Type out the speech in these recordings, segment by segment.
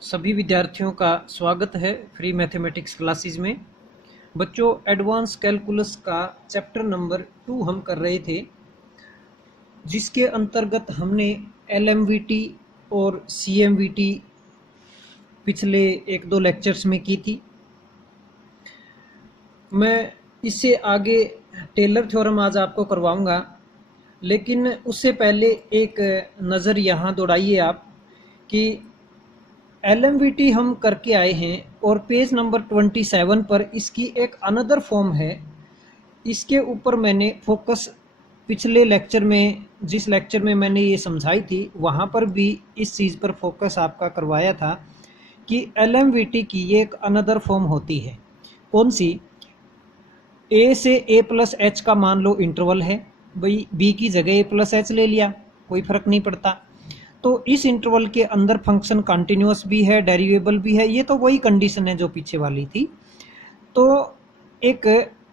सभी विद्यार्थियों का स्वागत है फ्री मैथमेटिक्स क्लासेस में। बच्चों, एडवांस कैलकुलस का चैप्टर नंबर 2 हम कर रहे थे, जिसके अंतर्गत हमने एलएमवीटी और सीएमवीटी पिछले 1-2 लेक्चर्स में की थी। मैं इससे आगे टेलर थ्योरम आज आपको करवाऊंगा, लेकिन उससे पहले एक नज़र यहाँ दौड़ाइए आप कि एलएमवीटी हम करके आए हैं और पेज नंबर 27 पर इसकी एक अनदर फॉर्म है। इसके ऊपर मैंने फोकस पिछले लेक्चर में, जिस लेक्चर में मैंने ये समझाई थी, वहाँ पर भी इस चीज़ पर फोकस आपका करवाया था कि एलएमवीटी की ये एक अनदर फॉर्म होती है। कौन सी? ए से ए प्लस एच का मान लो इंटरवल है, भाई बी की जगह ए प्लस एच ले लिया, कोई फर्क नहीं पड़ता। तो इस इंटरवल के अंदर फंक्शन कंटिन्यूअस भी है, डेरिवेबल भी है, ये तो वही कंडीशन है जो पीछे वाली थी। तो एक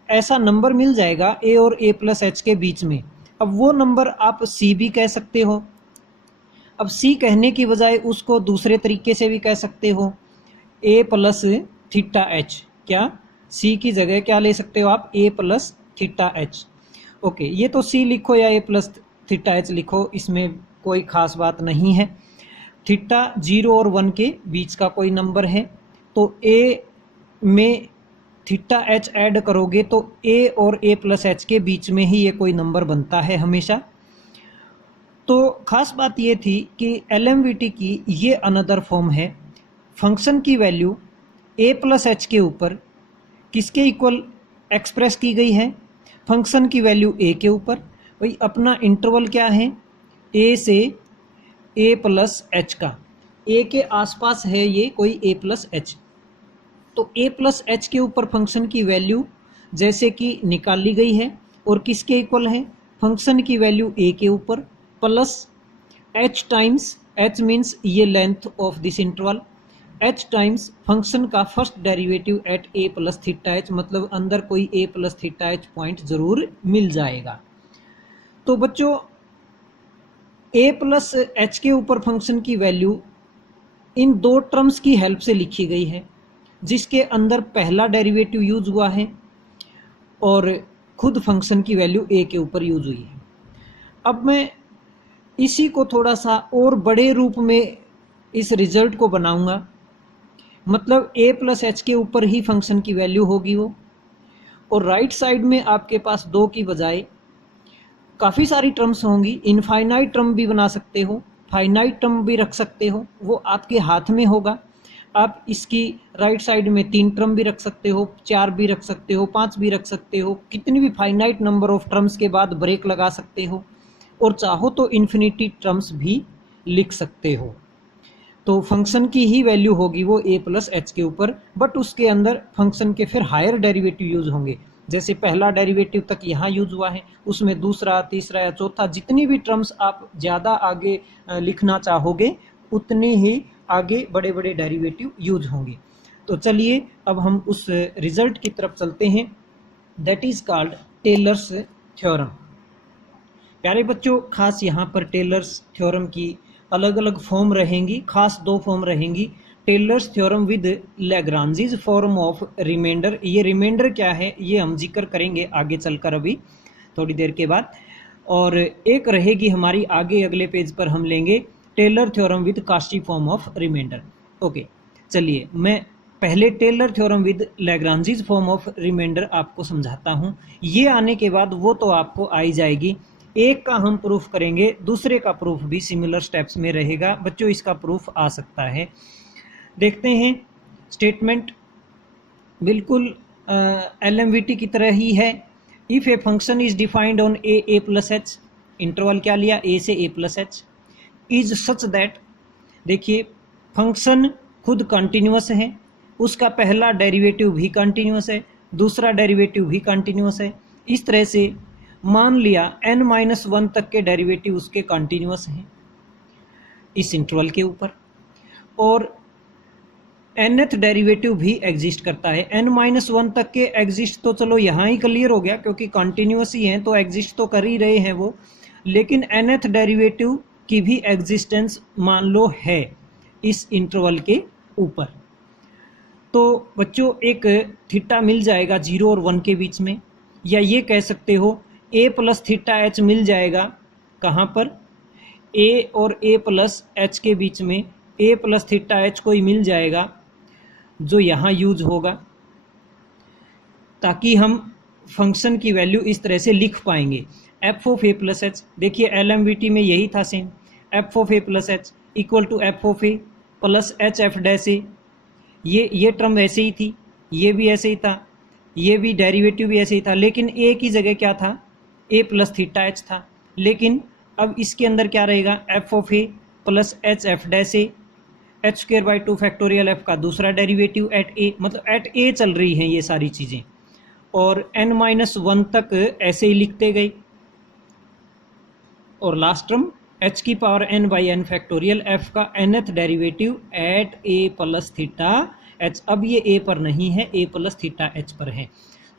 ऐसा नंबर मिल जाएगा ए और ए प्लस एच के बीच में। अब वो नंबर आप सी भी कह सकते हो। अब सी कहने की बजाय उसको दूसरे तरीके से भी कह सकते हो, ए प्लस थीटा एच। क्या? सी की जगह क्या ले सकते हो आप? ए प्लस थीटा एच। ओके, ये तो सी लिखो या ए प्लस थीटा एच लिखो, इसमें कोई खास बात नहीं है। थीटा 0 और 1 के बीच का कोई नंबर है, तो ए में थीटा एच ऐड करोगे तो ए और ए प्लस एच के बीच में ही ये कोई नंबर बनता है हमेशा। तो खास बात ये थी कि एलएमवीटी की ये अनदर फॉर्म है। फंक्शन की वैल्यू ए प्लस एच के ऊपर किसके इक्वल एक्सप्रेस की गई है? फंक्शन की वैल्यू ए के ऊपर। भाई अपना इंटरवल क्या है? ए से ए प्लस एच का, ए के आसपास है ये कोई ए प्लस एच। तो ए प्लस एच के ऊपर फंक्शन की वैल्यू जैसे कि निकाल ली गई है, और किसके इक्वल है? फंक्शन की वैल्यू ए के ऊपर plus H times, H means ये length of this interval, H times function का first derivative at A plus theta H, मतलब अंदर कोई A plus theta H point जरूर मिल जाएगा। तो बच्चों, ए प्लस एच के ऊपर फंक्शन की वैल्यू इन दो टर्म्स की हेल्प से लिखी गई है, जिसके अंदर पहला डेरिवेटिव यूज हुआ है और खुद फंक्शन की वैल्यू ए के ऊपर यूज हुई है। अब मैं इसी को थोड़ा सा और बड़े रूप में इस रिजल्ट को बनाऊंगा, मतलब ए प्लस एच के ऊपर ही फंक्शन की वैल्यू होगी वो, और राइट साइड में आपके पास दो की बजाय काफ़ी सारी टर्म्स होंगी। इनफाइनाइट टर्म भी बना सकते हो, फाइनाइट टर्म भी रख सकते हो, वो आपके हाथ में होगा। आप इसकी राइट साइड में 3 टर्म भी रख सकते हो, 4 भी रख सकते हो, 5 भी रख सकते हो, कितनी भी फाइनाइट नंबर ऑफ टर्म्स के बाद ब्रेक लगा सकते हो, और चाहो तो इन्फिनिटी टर्म्स भी लिख सकते हो। तो फंक्शन की ही वैल्यू होगी वो ए प्लस एच के ऊपर, बट उसके अंदर फंक्शन के फिर हायर डेरिवेटिव यूज होंगे। जैसे पहला डेरिवेटिव तक यहाँ यूज हुआ है, उसमें दूसरा, तीसरा या चौथा, जितनी भी टर्म्स आप ज़्यादा आगे लिखना चाहोगे उतने ही आगे बड़े बड़े डेरिवेटिव यूज होंगे। तो चलिए अब हम उस रिजल्ट की तरफ चलते हैं, that is called Taylor's theorem. प्यारे बच्चों, खास यहाँ पर टेलर्स थ्योरम की अलग अलग फॉर्म रहेंगी, खास 2 फॉर्म रहेंगी। Taylor's theorem with Lagrange's form of remainder. ये रिमाइंडर क्या है ये हम जिक्र करेंगे आगे चलकर, अभी थोड़ी देर के बाद। और एक रहेगी हमारी आगे अगले पेज पर हम लेंगे Taylor theorem with Cauchy form of remainder. Okay, चलिए मैं पहले Taylor theorem with Lagrange's form of remainder आपको समझाता हूँ। ये आने के बाद वो तो आपको आ ही जाएगी। एक का हम प्रूफ करेंगे, दूसरे का प्रूफ भी सिमिलर स्टेप्स में रहेगा। बच्चों, इसका प्रूफ आ सकता है। देखते हैं, स्टेटमेंट बिल्कुल एलएमवीटी की तरह ही है। If a function is defined on a plus h, interval क्या लिया? ए से a plus h, is such that, देखिए फंक्शन खुद कंटिन्यूअस है, उसका पहला डेरिवेटिव भी कंटिन्यूअस है, दूसरा डेरिवेटिव भी कंटिन्यूअस है। इस तरह से मान लिया n-1 तक के डेरिवेटिव उसके कंटिन्यूअस हैं इस इंटरवल के ऊपर, और nth डेरिवेटिव भी एग्जिस्ट करता है। n-1 तक के एग्जिस्ट तो चलो यहाँ ही क्लियर हो गया, क्योंकि कंटिन्यूअस ही हैं तो एग्जिस्ट तो कर ही रहे हैं वो, लेकिन nth डेरिवेटिव की भी एग्जिस्टेंस मान लो है इस इंटरवल के ऊपर। तो बच्चों एक थीटा मिल जाएगा 0 और 1 के बीच में, या ये कह सकते हो a प्लस थीटा एच मिल जाएगा कहाँ पर, a और a प्लस एच के बीच में a प्लस थीटा एच कोई मिल जाएगा जो यहाँ यूज होगा, ताकि हम फंक्शन की वैल्यू इस तरह से लिख पाएंगे। F of a plus h, देखिए LMVT में यही था same, f of a plus h equal to f of a plus h f dash a. ये टर्म ऐसे ही थी, ये भी ऐसे ही था, ये भी डेरिवेटिव भी ऐसे ही था, लेकिन ए की जगह क्या था, ए प्लस थीटा एच था। लेकिन अब इसके अंदर क्या रहेगा, F of a plus h f dash a, H square by 2 factorial f का दूसरा डेरिवेटिव एट ए, मतलब एट ए चल रही हैं ये सारी चीज़ें, और n-1 तक ऐसे ही लिखते गए, और लास्ट टर्म h की power n by n factorial f का nth derivative at a plus theta h। अब ये a पर नहीं है, a प्लस थीटा h पर है।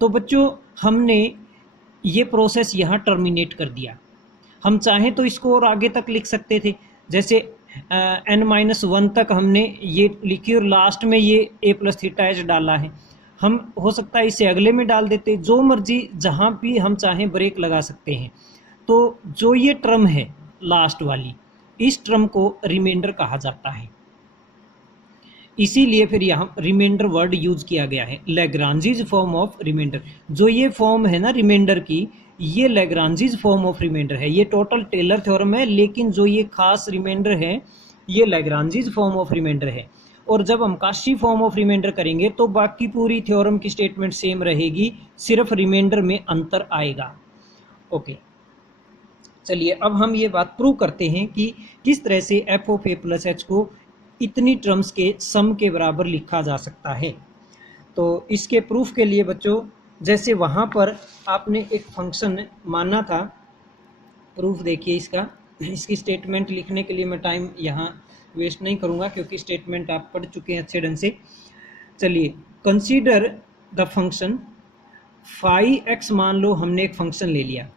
तो बच्चों हमने ये प्रोसेस यहाँ टर्मिनेट कर दिया। हम चाहें तो इसको और आगे तक लिख सकते थे, जैसे n-1 तक हमने ये लिखी और लास्ट में ये a प्लस थीटा h डाला है। हम हो सकता है इसे अगले में डाल देते, जो मर्जी जहाँ भी हम चाहें ब्रेक लगा सकते हैं। तो जो ये टर्म है लास्ट वाली, इस टर्म को रिमाइंडर कहा जाता है, इसीलिए फिर यहाँ रिमाइंडर वर्ड यूज किया गया है, लैग्रांजीज फॉर्म ऑफ रिमाइंडर। जो ये फॉर्म है ना रिमाइंडर की, ये लैग्रांजीज फॉर्म ऑफ रिमाइंडर है। ये टोटल टेलर थ्योरम है, लेकिन जो ये खास रिमाइंडर है ये लैग्रांजीज फॉर्म ऑफ रिमाइंडर है। और जब हम काशी फॉर्म ऑफ रिमाइंडर करेंगे तो बाकी पूरी थ्योरम की स्टेटमेंट सेम रहेगी, सिर्फ रिमाइंडर में अंतर आएगा। ओके, चलिए अब हम ये बात प्रूव करते हैं कि किस तरह से F of a plus H को इतनी टर्म्स के सम के बराबर लिखा जा सकता है। तो इसके प्रूफ के लिए बच्चों, जैसे वहाँ पर आपने एक फंक्शन माना था, प्रूफ देखिए इसका। इसकी स्टेटमेंट लिखने के लिए मैं टाइम यहाँ वेस्ट नहीं करूँगा, क्योंकि स्टेटमेंट आप पढ़ चुके हैं अच्छे ढंग से। चलिए, consider the function phi x, मान लो हमने एक फंक्शन ले लिया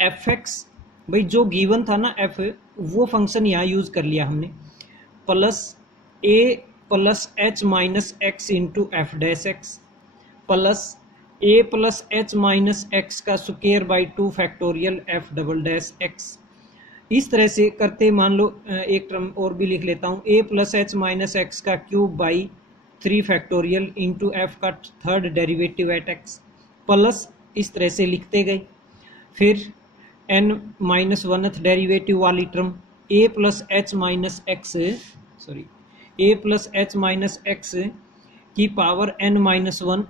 एफ एक्स, भाई जो गिवन था ना एफ, वो फंक्शन यहाँ यूज कर लिया हमने, plus a plus h minus x into f dash x plus a plus h minus x का square by 2 factorial f double dash x. इस तरह से करते, मान लो एक टर्म और भी लिख लेता हूँ, a plus h minus x का cube by 3 factorial into f का third derivative at x, plus इस तरह से लिखते गए। फिर n-1th डेरिवेटिव वाली term a plus h minus x, sorry a plus h minus x की power n-1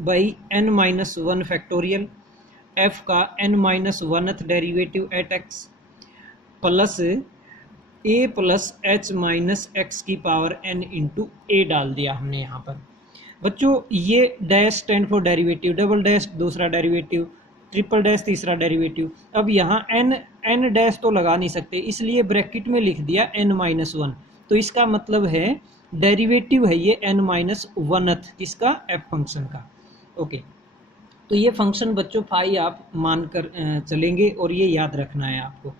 by n-1 factorial f का n-1th derivative at x, plus a plus h minus x की पावर n इंटू ए डाल दिया हमने यहाँ पर। बच्चों ये dash stand for derivative, double dash दूसरा डेरिवेटिव, ट्रिपल डैश तीसरा डेरिवेटिव। अब यहाँ n डैश तो लगा नहीं सकते, इसलिए ब्रैकेट में लिख दिया n-1। तो इसका मतलब है डेरिवेटिव है ये n-1th किसका, एफ फंक्शन का। ओके, तो ये फंक्शन बच्चों फाई आप मान कर चलेंगे, और ये याद रखना है आपको।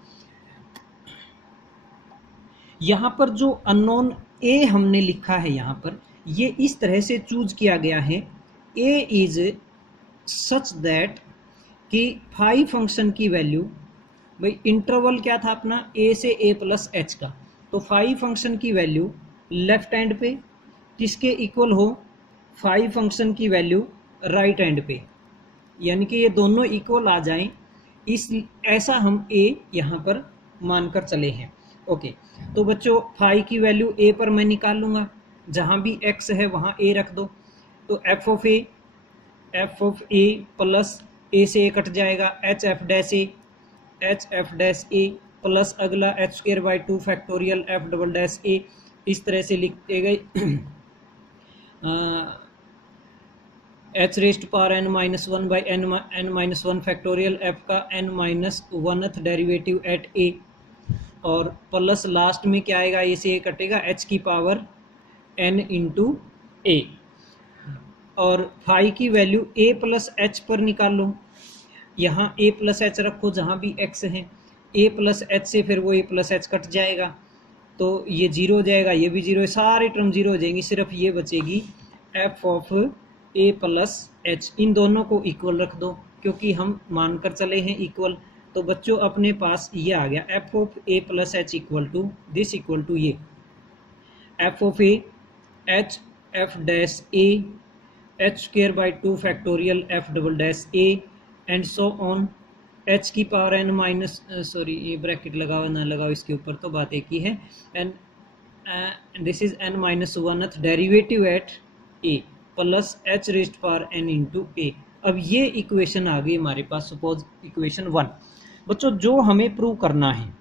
यहाँ पर जो अननोन ए हमने लिखा है यहाँ पर, ये इस तरह से चूज किया गया है, ए इज सच दैट कि फाई फंक्शन की वैल्यू, भाई इंटरवल क्या था अपना, ए से ए प्लस एच का, तो फाई फंक्शन की वैल्यू लेफ्ट हैंड पे किसके इक्वल हो, फाई फंक्शन की वैल्यू राइट हैंड पे, यानी कि ये दोनों इक्वल आ जाएं, इस ऐसा हम ए यहाँ पर मानकर चले हैं। ओके, तो बच्चों फाई की वैल्यू ए पर मैं निकाल लूँगा, जहाँ भी एक्स है वहाँ ए रख दो, तो f of a plus a से ए कट जाएगा, h f dash a plus अगला h square by 2 factorial f double dash a, इस तरह से लिखते गए h raised power n-1 by n-1 factorial f का n-1th डेरिवेटिव एट ए, और प्लस लास्ट में क्या आएगा, ए से ए कटेगा, एच की पावर n इंटू ए, और फाई की वैल्यू ए प्लस एच पर निकाल लो, यहाँ ए प्लस एच रखो जहाँ भी एक्स है, ए प्लस एच से फिर वो ए प्लस एच कट जाएगा, तो ये जीरो हो जाएगा, ये भी जीरो है, सारे टर्म जीरो हो जाएंगी, सिर्फ ये बचेगी f of a plus h. इन दोनों को इक्वल रख दो क्योंकि हम मानकर चले हैं इक्वल। तो बच्चों अपने पास ये आ गया f of a plus h equal to this equal to ये f of a h f dash a h square by 2 factorial f double dash a and so on h की पावर एन माइनस सॉरी ये bracket लगाओ ना लगाओ इसके ऊपर तो बात एक ही है। And this is n minus oneth derivative at A plus h raised power n into a. अब ये इक्वेशन आ गई हमारे पास, सपोज इक्वेशन 1। बच्चों जो हमें प्रूव करना है,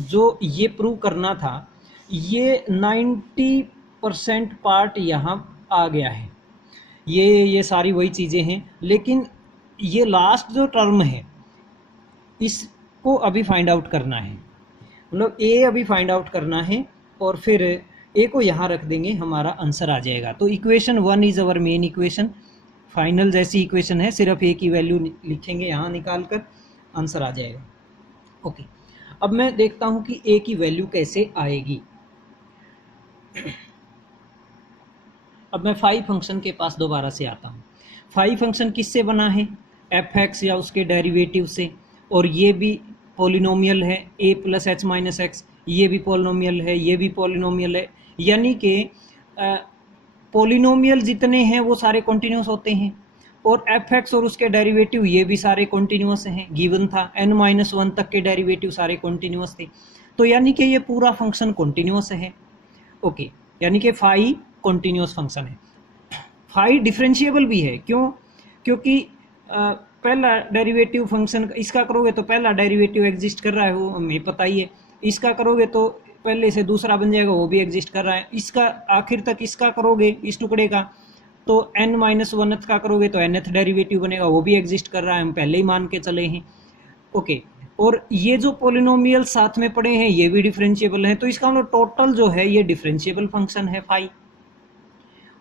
जो ये प्रूव करना था, ये 90% पार्ट यहाँ आ गया है, ये सारी वही चीज़ें हैं, लेकिन ये लास्ट जो टर्म है इसको अभी फाइंड आउट करना है, मतलब ए अभी फाइंड आउट करना है और फिर ए को यहाँ रख देंगे, हमारा आंसर आ जाएगा। तो equation 1 is our main equation, final जैसी इक्वेशन है, सिर्फ ए की वैल्यू लिखेंगे यहाँ निकाल कर, आंसर आ जाएगा। ओके, अब मैं देखता हूँ कि ए की वैल्यू कैसे आएगी। अब मैं फाई फंक्शन के पास दोबारा से आता हूँ। फाई फंक्शन किससे बना है? एफ एक्स या उसके डेरिवेटिव से, और ये भी पॉलिनोमियल है ए प्लस एच माइनस एक्स, ये भी पॉलिनोमियल है, ये भी पॉलिनोमियल है, यानी कि पॉलिनोमियल जितने हैं वो सारे कॉन्टिन्यूस होते हैं, और एफ एक्स और उसके डेरिवेटिव ये भी सारे कॉन्टिन्यूस हैं, गिवन था n माइनस 1 तक के डेरिवेटिव सारे कॉन्टिन्यूस थे, तो यानी कि ये पूरा फंक्शन कॉन्टिन्यूस है। ओके, यानी कि फाई कॉन्टिन्यूस फंक्शन है। फाई डिफरेंशिएबल भी है, क्यों? क्योंकि पहला डेरिवेटिव फंक्शन इसका करोगे तो पहला डेरिवेटिव एग्जिस्ट कर रहा है, वो हमें पता ही है, इसका करोगे तो पहले से दूसरा बन जाएगा, वो भी एग्जिस्ट कर रहा है, इसका आखिर तक इसका करोगे इस टुकड़े का तो n माइनस 1th का करोगे तो nth डेरिवेटिव बनेगा, वो भी एग्जिस्ट कर रहा है, हम पहले ही मान के चले हैं। ओके, और ये जो पोलिनोमियल साथ में पड़े हैं ये भी डिफरेंशिएबल हैं, तो इसका मतलब टोटल जो है ये डिफरेंशिएबल फंक्शन है फाई।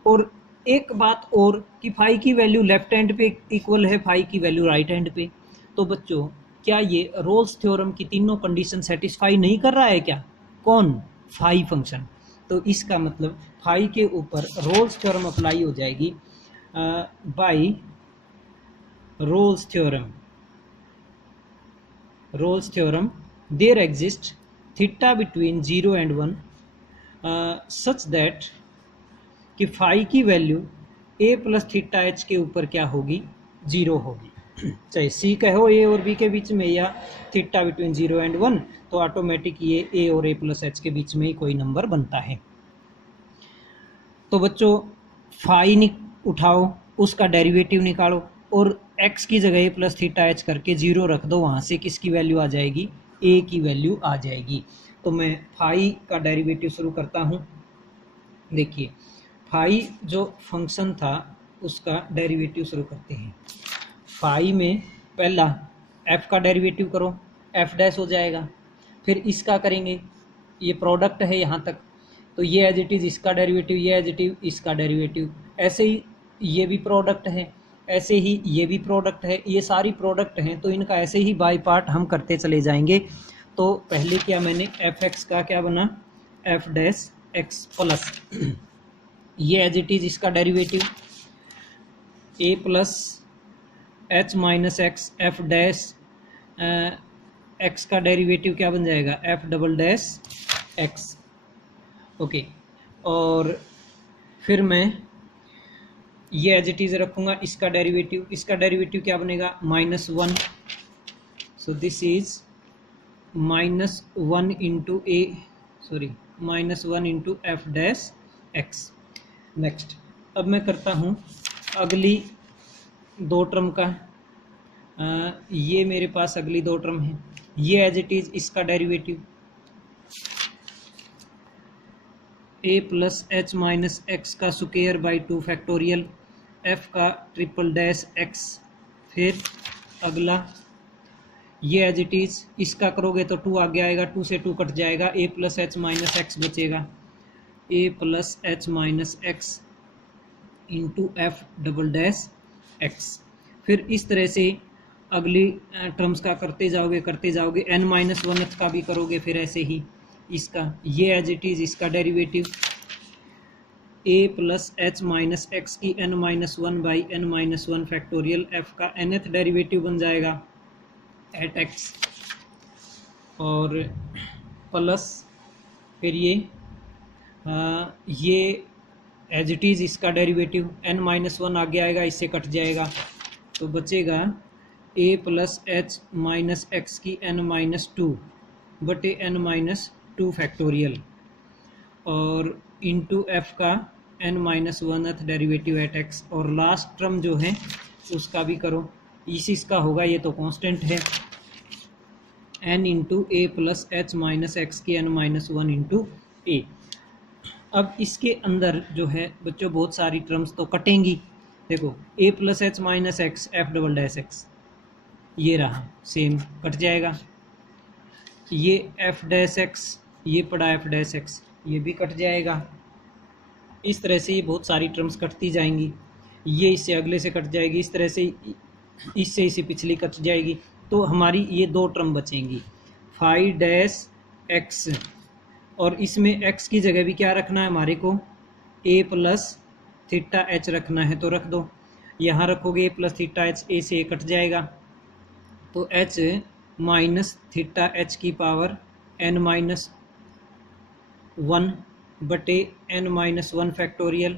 और एक बात और कि फाई की वैल्यू लेफ्ट हैंड पे इक्वल है फाई की वैल्यू राइट हैंड पे, तो बच्चों क्या ये रोल्स थ्योरम की तीनों कंडीशन सेटिस्फाई नहीं कर रहा है क्या? कौन? Phi function. तो इसका मतलब फाई के ऊपर रोल्स थ्योरम अप्लाई हो जाएगी by Rolle's theorem. Rolle's theorem, there exist theta between 0 and 1 such that कि फाई की value a plus theta h के ऊपर क्या होगी? 0 होगी, चाहे सी कहो ए और बी के बीच में या थीटा बिटवीन 0 and 1, तो ऑटोमेटिक ये ए और ए प्लस एच के बीच में ही कोई नंबर बनता है। तो बच्चों फाई उठाओ, उसका डेरिवेटिव निकालो और एक्स की जगह ए प्लस थीटा एच करके 0 रख दो, वहाँ से किसकी वैल्यू आ जाएगी? ए की वैल्यू आ जाएगी। तो मैं फाई का डेरिवेटिव शुरू करता हूँ। देखिए फाई जो फंक्शन था उसका डेरिवेटिव शुरू करते हैं। फाई में पहला एफ का डेरिवेटिव करो, एफ डैश हो जाएगा, फिर इसका करेंगे, ये प्रोडक्ट है यहाँ तक, तो ये एज इट इज़ इसका डेरिवेटिव, ये एज इट इज़ इसका डेरिवेटिव, ऐसे ही ये भी प्रोडक्ट है, ऐसे ही ये भी प्रोडक्ट है, ये सारी प्रोडक्ट हैं, तो इनका ऐसे ही बाय पार्ट हम करते चले जाएंगे। तो पहले क्या मैंने एफ एक्स का क्या बना? एफ डैश एक्स प्लस ये एज इट इज़ इसका derivative a plus h minus x, f dash x का डेरिवेटिव क्या बन जाएगा? F double dash x. Okay, और फिर मैं ये एज इट इज़ रखूँगा, इसका डेरिवेटिव क्या बनेगा? -1। So this is -1 into A, sorry -1 into f dash x. Next, अब मैं करता हूँ अगली दो टर्म का, ये मेरे पास अगली दो टर्म है, ये एज इट इज़ इसका derivative a plus h minus x का स्क्वायर बाई 2 फैक्टोरियल एफ का ट्रिपल डैश एक्स। फिर अगला ये एज इट इज़ इसका करोगे तो 2 आगे आएगा, 2 से 2 कट जाएगा, a plus h minus x बचेगा, a plus h minus x into f double dash x. फिर इस तरह से अगली टर्म्स का करते जाओगे, n-1th का भी करोगे, फिर ऐसे ही इसका, ये एज इट इज़ इसका derivative a plus h minus x की n minus one by n minus one factorial f का nth डेरिवेटिव बन जाएगा एट एक्स, और प्लस फिर ये एज इट इज़ इसका डेरिवेटिव n माइनस वन आगे आएगा, इससे कट जाएगा तो बचेगा a plus h minus x की n माइनस टू बटे n माइनस टू फैक्टोरियल, और इंटू एफ का n minus वनथ derivative eight x, और लास्ट टर्म जो है उसका भी करो, इसका होगा, ये तो कांस्टेंट है, n इंटू ए प्लस एच माइनस एक्स की n minus one into a. अब इसके अंदर जो है बच्चों बहुत सारी टर्म्स तो कटेंगी, देखो a plus h minus x f double dash x, ये रहा सेम कट जाएगा, ये एफ डैश एक्स, ये पड़ा एफ डैश एक्स, ये भी कट जाएगा। इस तरह से ये बहुत सारी टर्म्स कटती जाएंगी, ये इससे अगले से कट जाएगी, इस तरह से इससे इसी पिछली कट जाएगी, तो हमारी ये दो टर्म बचेंगी फाइव डैश एक्स, और इसमें एक्स की जगह भी क्या रखना है हमारे को, ए प्लस थीटा एच रखना है, तो रख दो, यहाँ रखोगे a plus theta h, a से कट जाएगा, तो एच माइनस थीटा एच की पावर एन माइनस वन बटे n minus one factorial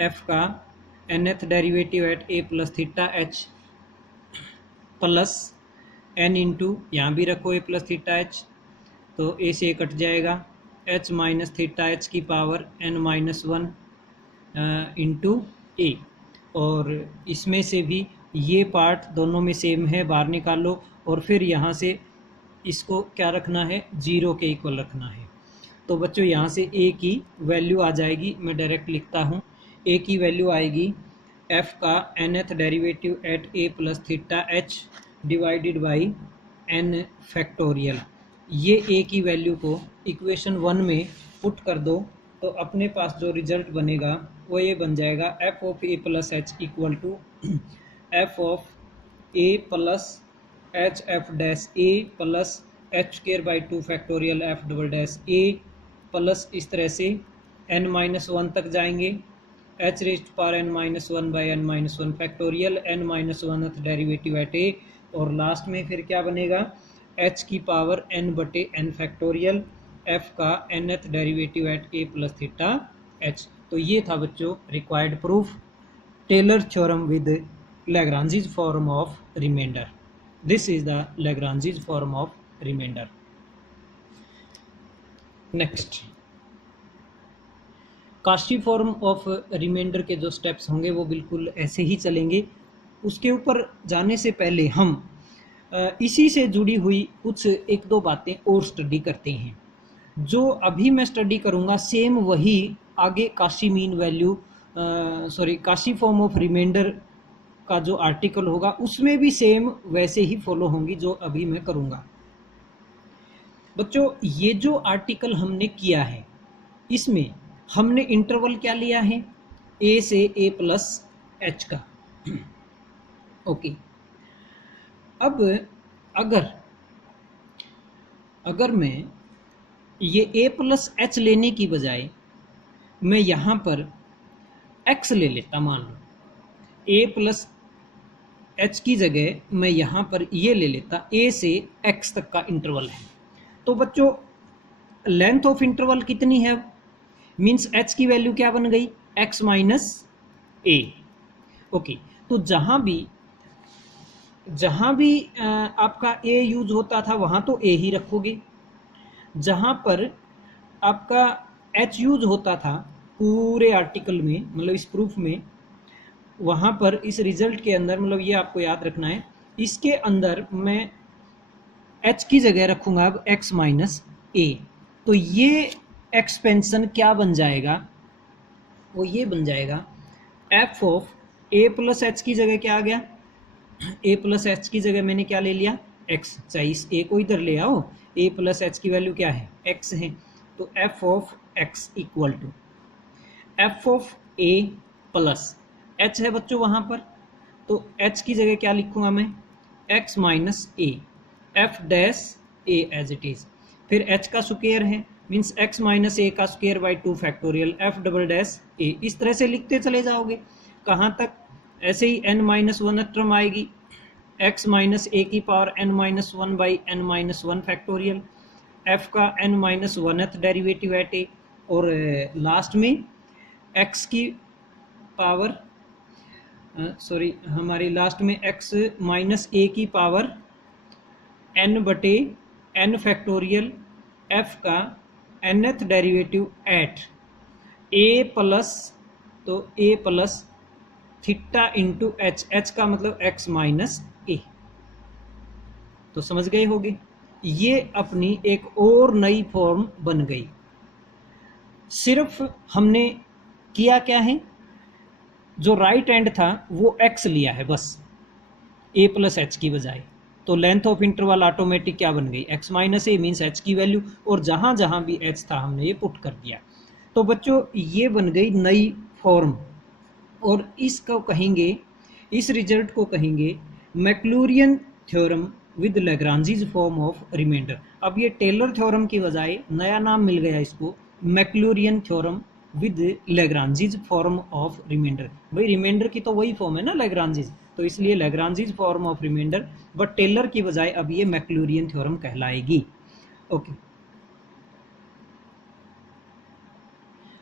f का nth derivative at A plus theta h plus n into यहाँ भी रखो ए प्लस थीटा एच, तो ए से कट जाएगा, एच माइनस थीटा एच की power n minus one into a, और इसमें से भी ये पार्ट दोनों में सेम है, बाहर निकालो, और फिर यहाँ से इसको क्या रखना है, जीरो के इक्वल रखना है, तो बच्चों यहाँ से a की वैल्यू आ जाएगी, मैं डायरेक्ट लिखता हूँ, a की वैल्यू आएगी f का nth derivative at a plus theta H divided by n factorial. ये a की वैल्यू को इक्वेशन 1 में पुट कर दो, तो अपने पास जो रिजल्ट बनेगा वो ये बन जाएगा f of a plus h equal to f of a plus h f dash a plus h square by two factorial f double dash a plus इस तरह से n माइनस वन तक जाएंगे, h raised power n minus one by n minus one factorial n minus one derivative at a, और last में फिर क्या बनेगा, h की पावर n बटे n फैक्टोरियल f का nth derivative at a plus theta h। तो ये था बच्चों required proof, Taylor theorem with Lagrange's form of remainder. This is the Lagrange's form of remainder. Next, Cauchy form of remainder के जो steps होंगे वो बिल्कुल ऐसे ही चलेंगे। उसके ऊपर जाने से पहले हम इसी से जुड़ी हुई कुछ एक दो बातें और स्टडी करते हैं। जो अभी मैं स्टडी करूँगा सेम वही आगे Cauchy mean value Cauchy form of remainder का जो आर्टिकल होगा उसमें भी सेम वैसे ही फॉलो होंगी जो अभी मैं करूँगा। बच्चों ये जो आर्टिकल हमने किया है इसमें हमने इंटरवल क्या लिया है, a से a प्लस एच का। ओके, अब अगर मैं ये a प्लस एच लेने की बजाय मैं यहाँ पर x ले लेता, मान लो a प्लस एच की जगह मैं यहाँ पर ये ले लेता, a से x तक का इंटरवल है, तो बच्चों लेंथ ऑफ इंटरवल कितनी है, मीन्स h की वैल्यू क्या बन गई, x माइनस a। ओके, तो जहाँ भी आपका a यूज होता था वहाँ तो a ही रखोगे, जहाँ पर आपका h यूज होता था पूरे आर्टिकल में, मतलब इस प्रूफ में, वहाँ पर इस रिजल्ट के अंदर, मतलब ये आपको याद रखना है, इसके अंदर मैं h की जगह रखूँगा अब x माइनस a। तो ये एक्सपेंशन क्या बन जाएगा, वो ये बन जाएगा f of a plus h की जगह क्या आ गया, a प्लस एच की जगह मैंने क्या ले लिया, x, चाहे इस a को इधर ले आओ, a प्लस एच की वैल्यू क्या है, x है, तो f of x equal to f of a plus h है बच्चों वहाँ पर, तो h की जगह क्या लिखूँगा मैं, x minus a, f dash a as it is, फिर h का स्क्वायर है, मीन्स x माइनस ए का square by 2 factorial f double dash a. इस तरह से लिखते चले जाओगे कहाँ तक, ऐसे ही n माइनस वन टर्म आएगी x माइनस ए की power n minus one by n minus one factorial, f का n minus oneth derivative at a, और लास्ट में x की पावर सॉरी हमारी लास्ट में x माइनस ए की power n बटे n फैक्टोरियल f का nth derivative at a plus, तो a plus theta into H, H का मतलब x माइनस ए। तो समझ गए होगे, ये अपनी एक और नई फॉर्म बन गई। सिर्फ हमने किया क्या है, जो राइट एंड था वो x लिया है बस a प्लस एच की बजाय, तो लेंथ ऑफ इंटरवल ऑटोमेटिक क्या बन गई, x माइनस ए मीन्स h की वैल्यू, और जहां जहां भी h था हमने ये पुट कर दिया। तो बच्चों ये बन गई नई फॉर्म, और इसको कहेंगे, इस रिजल्ट को कहेंगे Maclaurin theorem with Lagrange's form of remainder. अब ये टेलर थ्योरम की बजाय नया नाम मिल गया इसको, Maclaurin theorem with Lagrange's form of remainder. भाई रिमाइंडर की तो वही फॉर्म है ना लैग्रांजीज, तो इसलिए Lagrange's form of remainder, but Taylor की बजाय अब ये मैक्लूरियन थ्योरम कहलाएगी। ओके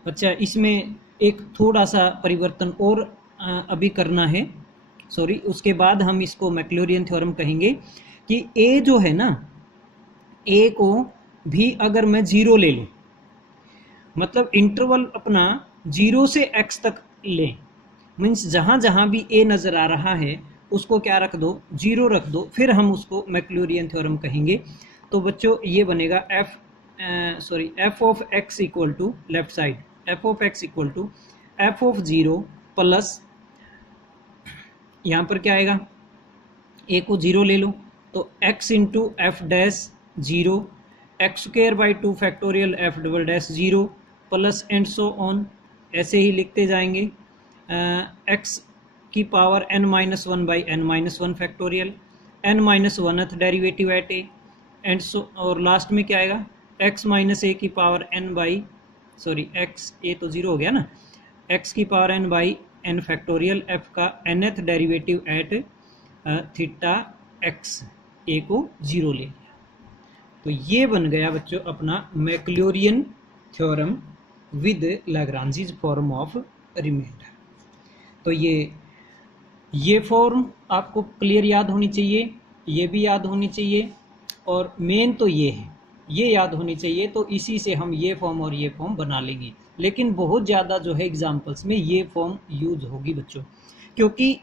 अच्छा, इसमें एक थोड़ा सा परिवर्तन और अभी करना है, सॉरी, उसके बाद हम इसको मैक्लूरियन थ्योरम कहेंगे कि a जो है ना, a को भी अगर मैं 0 ले लूं, मतलब इंटरवल अपना 0 से x तक लें, मीन्स जहां जहां भी a नजर आ रहा है उसको क्या रख दो, 0 रख दो, फिर हम उसको मैक्लूरियन थ्योरम कहेंगे। तो बच्चों ये बनेगा f of x equal to left side, f of x equal to f of 0 plus, यहाँ पर क्या आएगा, a को 0 ले लो तो x into f dash 0, x square by 2 factorial f double dash 0 plus and so on, ऐसे ही लिखते जाएंगे। x की power n minus one by n minus one factorial, n minus oneth derivative at A, and सो, और last में क्या आएगा, x minus a की power n by, sorry x ए तो 0 हो गया ना, x की power n by n factorial f का nth derivative at theta x, a को 0 ले लिया। तो ये बन गया बच्चों अपना Maclaurin theorem with Lagrange's form of remainder. तो ये फॉर्म आपको क्लियर याद होनी चाहिए, ये भी याद होनी चाहिए, और मेन तो ये है, ये याद होनी चाहिए। तो इसी से हम ये फॉर्म और ये फॉर्म बना लेंगे, लेकिन बहुत ज़्यादा जो है एग्जाम्पल्स में ये फॉर्म यूज होगी बच्चों, क्योंकि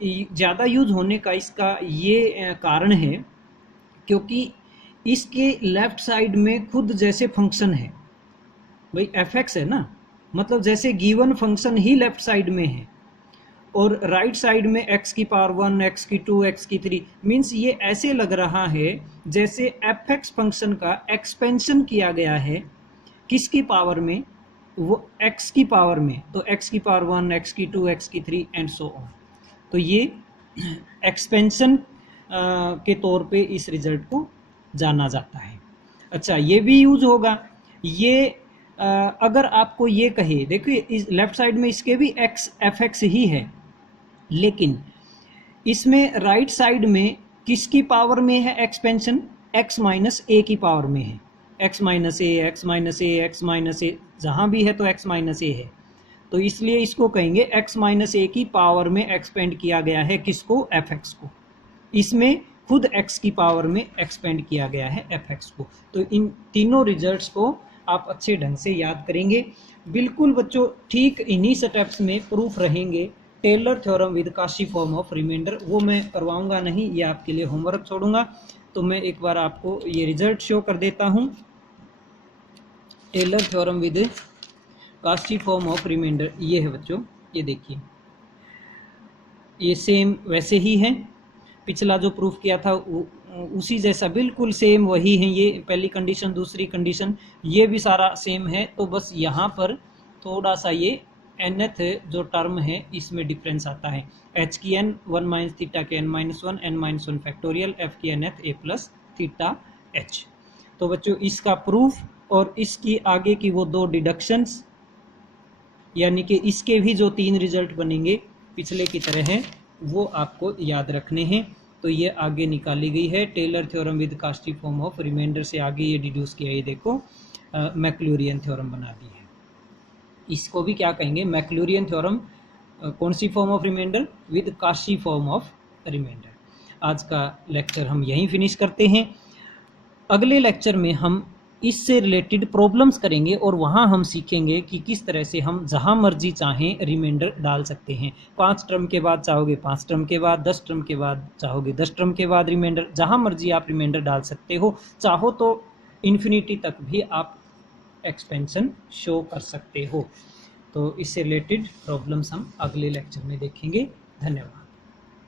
ज़्यादा यूज होने का इसका ये कारण है क्योंकि इसके लेफ्ट साइड में खुद जैसे फंक्शन है, भाई एफ एक्स है ना, मतलब जैसे गिवन फंक्शन ही लेफ्ट साइड में है, और राइट साइड में x की पावर 1, x की 2, x की 3, मीन्स ये ऐसे लग रहा है जैसे एफ एक्स फंक्शन का एक्सपेंशन किया गया है किसकी पावर में, वो x की पावर में, तो x की पावर 1, x की 2, x की 3 एंड सो ऑन। तो ये एक्सपेंशन के तौर पे इस रिजल्ट को जाना जाता है। अच्छा, ये भी यूज होगा, ये अगर आपको ये कहे, देखिए इस लेफ्ट साइड में इसके भी x एफ एक्स ही है, लेकिन इसमें राइट साइड में किसकी पावर में है एक्सपेंशन, x माइनस ए की पावर में है, x माइनस ए, एक्स माइनस ए, एक्स माइनस ए, जहाँ भी है तो x माइनस ए है, तो इसलिए इसको कहेंगे x माइनस ए की पावर में एक्सपेंड किया गया है किसको, एफ एक्स को, इसमें खुद x की पावर में एक्सपेंड किया गया है एफ एक्स को। तो इन तीनों रिजल्ट्स को आप अच्छे ढंग से याद करेंगे। बिल्कुल बच्चों ठीक इन्हीं स्टेप्स में प्रूफ रहेंगे Taylor theorem with Cauchy form of remainder, वो मैं करवाऊंगा नहीं, ये आपके लिए होमवर्क छोड़ूंगा। तो मैं एक बार आपको ये रिजल्ट शो कर देता हूँ, Taylor theorem with Cauchy form of remainder, ये है बच्चों, ये देखिए, ये सेम वैसे ही है, पिछला जो प्रूफ किया था उसी जैसा बिल्कुल सेम वही है, ये पहली कंडीशन, दूसरी कंडीशन, ये भी सारा सेम है। तो बस यहाँ पर थोड़ा सा ये nth जो टर्म है इसमें डिफरेंस आता है, h की n 1 माइनस थीटा के n minus one, n minus one factorial, f की nth a plus theta h। तो बच्चों इसका प्रूफ और इसकी आगे की वो 2 डिडक्शंस, यानी कि इसके भी जो 3 रिजल्ट बनेंगे पिछले की तरह हैं, वो आपको याद रखने हैं। तो ये आगे निकाली गई है Taylor theorem with Cauchy form of remainder से आगे ये डिड्यूस किया, ये देखो मैक्लूरियन थ्योरम बना दी है। इसको भी क्या कहेंगे, मैक्लूरियन थ्योरम। कौन सी form of remainder, with Cauchy form of remainder. आज का लेक्चर हम यहीं फिनिश करते हैं। अगले लेक्चर में हम इससे रिलेटेड प्रॉब्लम्स करेंगे और वहाँ हम सीखेंगे कि किस तरह से हम जहाँ मर्जी चाहें रिमाइंडर डाल सकते हैं। 5 टर्म के बाद चाहोगे 5 टर्म के बाद, 10 टर्म के बाद चाहोगे 10 टर्म के बाद रिमाइंडर, जहाँ मर्जी आप रिमाइंडर डाल सकते हो। चाहो तो इन्फिनिटी तक भी आप एक्सपेंशन शो कर सकते हो। तो इससे रिलेटेड प्रॉब्लम्स हम अगले लेक्चर में देखेंगे। धन्यवाद।